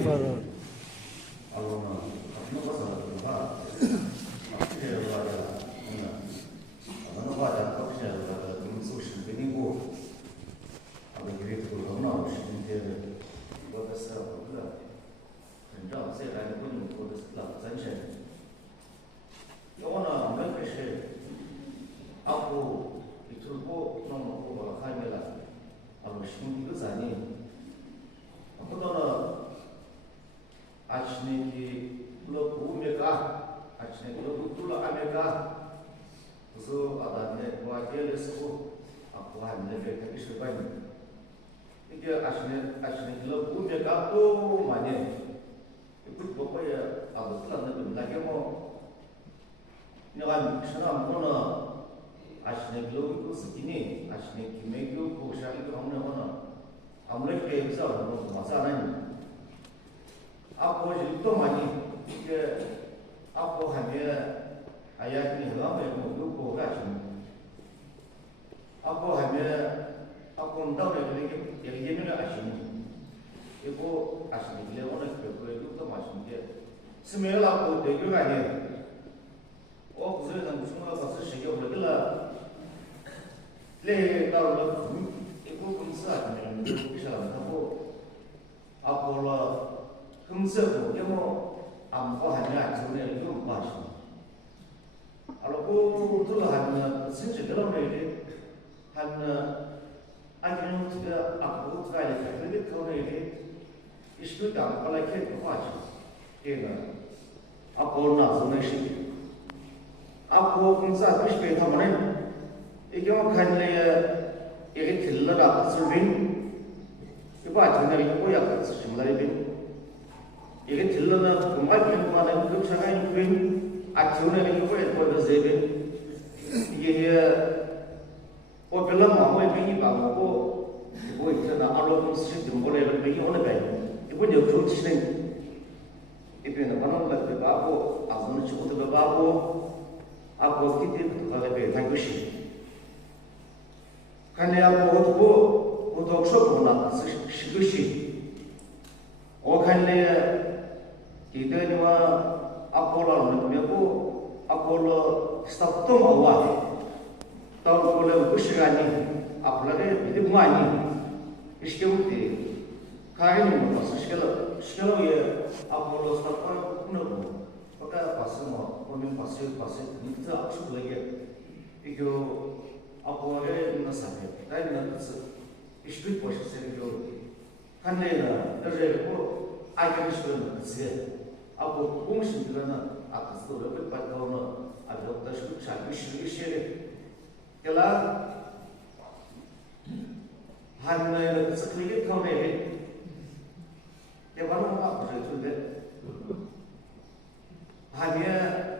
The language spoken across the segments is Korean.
Farah. Allora, non cosa fa? Aprile la non va da aprile la non so se venivo a vedere tutto no, se intende cosa sta là. Però se la non può sta zanche. 요거는 그것이 앞으로 이틀고 넘어고 하면은 아무 신경 그 자니 그거는 아침에 불러고 오메가 아침에 불러 아메가 그래서 아다네 와게르스고 아고 하는 게 되게 싫어요. 이게 아침에 불러고 오메가 또 많이 그 뭐야 아도 틀었는데 나게 뭐 내가 사람들은 아침에 불러고 스키니 아침에 김에교 고샤리도 하는 거는 아무래도 그래서 너무 맞아요. 앞으로 일도 많이 이게 앞으로 하면 아야들이 하면 뭐 가지고 앞으로 하면 앞으로 나오는 게 얘기는 아시니 이거 아시니 그래 오늘 그거도 맞는데 스멜하고 대교가 아니에요. 그래서 무슨 거 가서 시켜 버리라 레가로 이거 공사하면 비싸면 하고 앞으로 금세도 뭐 아무거 하면 전에 이거 마시고 알고 들어가면 진짜 그러면 한 아니면 제가 앞으로 가야 될 텐데 그거는 이슈도 안 걸리게 도와줘. 얘는 앞으로 나서는 시 앞으로 공사 비슷해 하면은 이게 뭐 간래 이게 들러가 설빙 이거 아침에 이거 약간 심라이빙 이게 들러나 정말 비행만은 그 차가인 빈 아침에 이거 거의 제빈 이게 뭐 별로 마음에 빙이 바고 뭐 있잖아 알로동 시스템 뭐래 빙이 오는 거 이거 역으로 치는 이때는 만원을 받고 아무는 치고도 받고 앞으로 기대부터 가게 당기시 간에 앞으로 도덕서구나 시그시 오간에 기대니와 앞으로는 뭐고 앞으로 스탑도 마와 또 시간이 앞으로에 이제 뭐 아니 이시게우티 가인이 뭐 시켜로에 앞으로 스탑도 끊고 그러니까 봤으면 보면 봤어요 근데 앞으로 되게 이거 앞으로에 있는 사회 다이는 그래서 이슈도 보셨어요 간내는 그래고 아이들은 그세 앞으로 공신들은 앞으로 몇 받고는 아주 다시 잘 이슈 결라 한나의 스크립트 통해 대화는 막 그랬는데 하면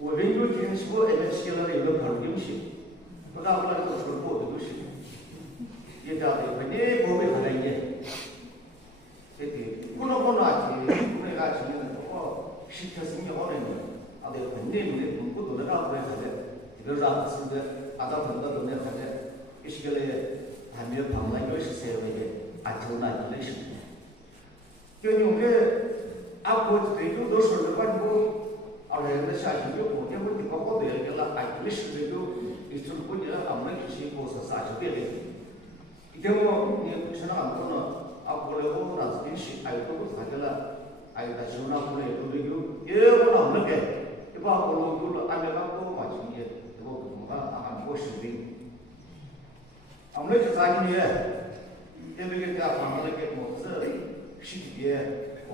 우리도 계속 에너지를 이거 벌기시 그다음에 또 저거 도시 얘가 이제 몸에 가는 게 이게 코로나지 우리가 지금 또 시켜서는 어려운 아들 근데 문고 돌아가 그래서 이걸 앞서서 아다던다도 내가 이 시절에 담요 방랑 요시세요 이게 아주나 일레시 그러니까 앞으로 되고 도서를 가지고 아래에서 사실은 뭐게 뭐 이거 되게라 아이리스도 이쪽 분야 아무래도 시고서 사실에 이게 뭐 이제 전화 안 거는 앞으로 나서 시 알고 가져라 아이다 전화 보내 그리고 예보나 없는 게 이거 앞으로 안에가고 맞춘 게 이거 뭔가 안 보시비 아무래도 사진이에 이게 방문하게 뭐서 시기에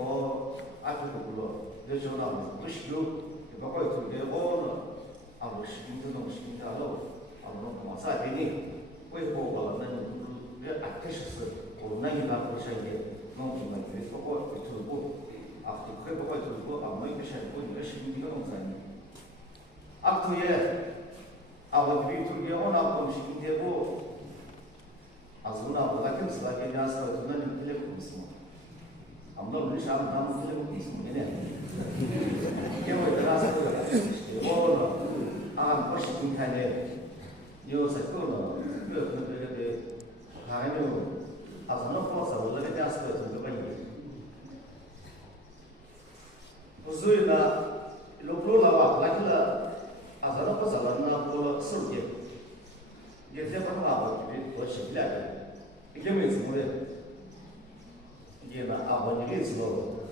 아주 불러 내전화 무시고 바꿔 들고 아무 시kin도 시킨다로 아무 뭐사 되니 왜 보고는 왜 아테시스 온라인이나 보셔야게 너무 정말 그래서 들고 앞뒤 그래 바꿔 들고 아무 이미시고 이거 시킨도 농사니 앞뒤에 아버지 들게 오나 봄시킨 되고 아주나 보다 끔찍하게 나서 돈은 필요가 없습니다. 아무도 우리 사람 남은 필요가 있습니다. 이게 뭐 들어가서 아, 멋있긴 하네. 요새 그거는 그 가면 아주나 보고서 원래 대해서 좀 Khususnya lo lawa lagi lah azan apa zamannya kalau surga. Jadi apa apa jadi buat sebelah ni. Ini macam mana? Ini nak apa ni semua.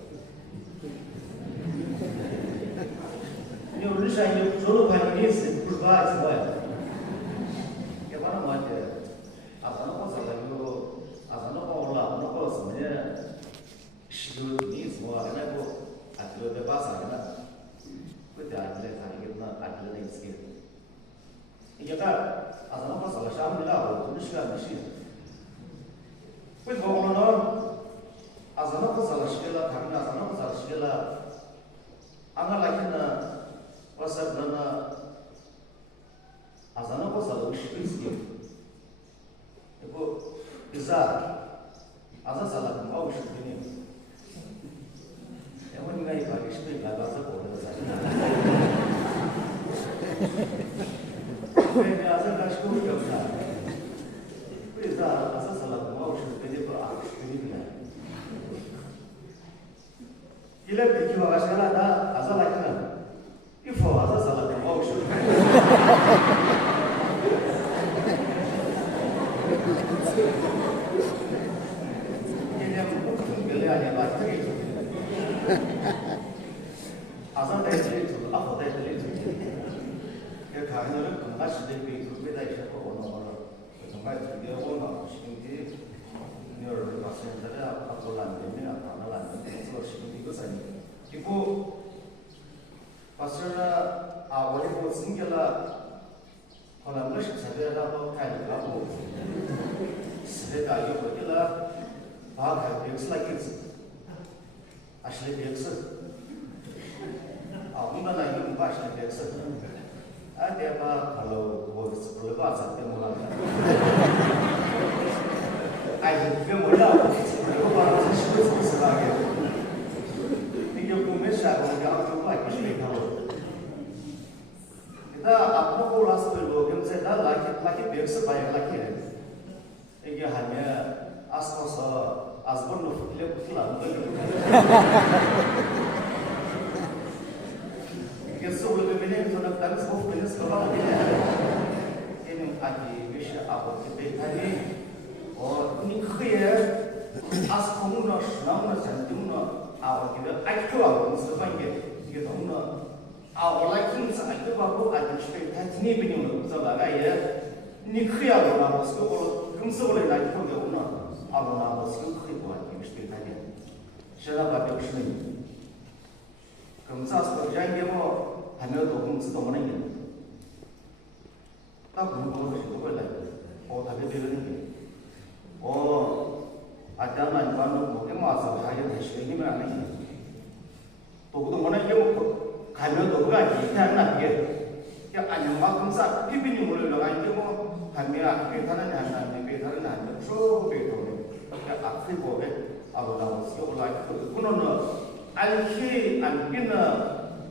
Ini urusan yang solo pani ni berbahaya semua. Mana macam azan apa zamannya azan apa orang apa semuanya schedule ni semua kan aku ada bebas kan. Kita ada kita ada ni sikit. Ini kita azan apa salah syam ni lah, tu mesti mesti. Kita orang orang azan apa salah sekali, kami azan apa salah sekali. Angkat lagi na pasal na azan apa salah sekali. Itu izah azan salah kamu sekali ni. Yang mana ni bagi sekali bahasa boleh saja. Ini azan kasih kau jawab. Izah azan salah kamu sekali berak sekali ni. Bila kita bahas kalau ada azan lagi kan, itu azan salah kamu sekali. Ini yang bukan geliatnya baca itu. Azan dah itu, apa dah itu. Dia kahwin orang kembar sudah begitu, beda siapa orang. Kembar dia orang seperti ni orang pasien ada apa lan ni apa lan ni so seperti itu saja. Ibu pasien awal itu singgah kalau mesti saya ada apa kali kamu saya dah itu kita bahag biasa lagi asli biasa awalnya lagi bahasa biasa ada apa kalau boleh bahasa kita mulai ayat kita mulai boleh bahasa sebagai ini juga mesra kalau kita aku lagi sih kalau kita apa pun rasa berlogam saya dah lagi biasa banyak lagi ini hanya asal asbun nufuknya pulang Kesul lebih banyak tu nak tahu semua jenis kepala dia. Ini adi bisa apa kita tadi. Oh ini kaya as kamu nak senang nak jantung nak awak kita aktual mesti panggil kita tahu nak awak lagi mesti aktual baru ada seperti ini begini sebab ya ini kaya lo nak mesti kalau kamu boleh lagi tu dia nak awak nak mesti kaya buat mesti tadi. Siapa bapak mesti kamu seperti yang dia mau hanya tu kamu sedang mana ini? Tak kamu kalau begitu boleh. Oh tapi dia ni. Oh ada mana kamu mungkin masa saya hasil ini mana ni? Tu tu mana dia hanya tu bukan kita nak dia. Ya hanya makan sah. Pipi ni mulai orang itu mau hanya petana hanya so betul. Ya akhir boleh. Abu Dhabi sekolah itu. Kuno alki alpina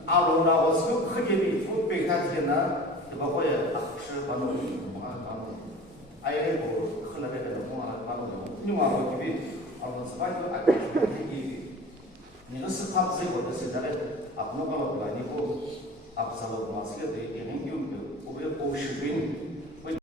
alun awasku kerja food pekatnya na, sebab apa akhir panu panu, ayah itu kalau ada panu, ni mahu kita alun sebab itu akhir ini, ni sebab saya buat sejarah, apa nak kalau pelani ko, apa sahaja masih ada yang hidup, ubah ubah